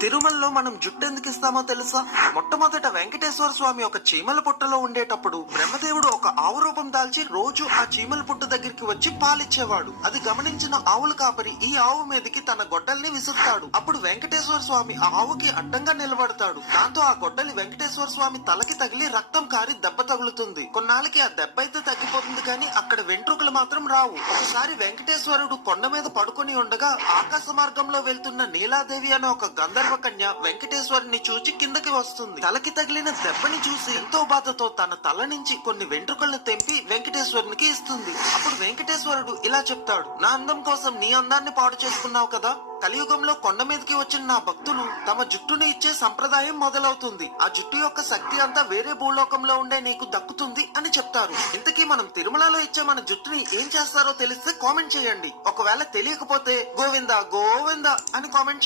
తిరుమలలో మనం జుట్టు ఎందుకు ఇస్తామో తెలుసా? మొట్టమొదట వెంకటేశ్వర స్వామి ఒక చీమల పుట్టలో ఉండేటప్పుడు బ్రహ్మదేవుడు ఒక ఆవు రూపం దాల్చి రోజు ఆ చీమల పుట్ట దగ్గరికి వచ్చి పాలిచ్చేవాడు. అది గమనించిన ఆవుల కాపరి ఈ ఆవు మీదకి తన గొడ్డల్ని విసురుతాడు. అప్పుడు వెంకటేశ్వర స్వామి ఆ ఆవుకి అడ్డంగా నిలబడతాడు. దాంతో ఆ గొడ్డలి వెంకటేశ్వర స్వామి తలకి తగిలి రక్తం కారి దెబ్బ తగులుతుంది. కొన్నాళ్ళకి ఆ దెబ్బ అయితే తగ్గిపోతుంది, కానీ అక్కడ వెంట్రుకలు మాత్రం రావు. ఒకసారి వెంకటేశ్వరుడు కొండ మీద పడుకొని ఉండగా ఆకాశ మార్గంలో వెళ్తున్న నీలాదేవి అనే ఒక గంధర్వ కన్య వెంకటేశ్వరుని చూచి కిందకి వస్తుంది. తలకి తగిలిన దెబ్బని చూసి ఎంతో బాధతో తన తల నుంచి కొన్ని వెంట్రుకలను తెంపి వెంకటేశ్వరునికి ఇస్తుంది. అప్పుడు వెంకటేశ్వరుడు ఇలా చెప్తాడు, నా అందం కోసం నీ అందాన్ని పాడు చేసుకున్నావు కదా, కలియుగంలో కొండ మీదకి వచ్చిన నా భక్తులు తమ జుట్టుని ఇచ్చే సంప్రదాయం మొదలవుతుంది. ఆ జుట్టు యొక్క శక్తి అంతా వేరే భూలోకంలో ఉండే నీకు దక్కుతుంది అని చెప్తారు. ఇంతకీ మనం తిరుమలలో ఇచ్చే మన జుట్టుని ఏం చేస్తారో తెలిస్తే కామెంట్ చేయండి. ఒకవేళ తెలియకపోతే గోవిందా గోవిందా అని కామెంట్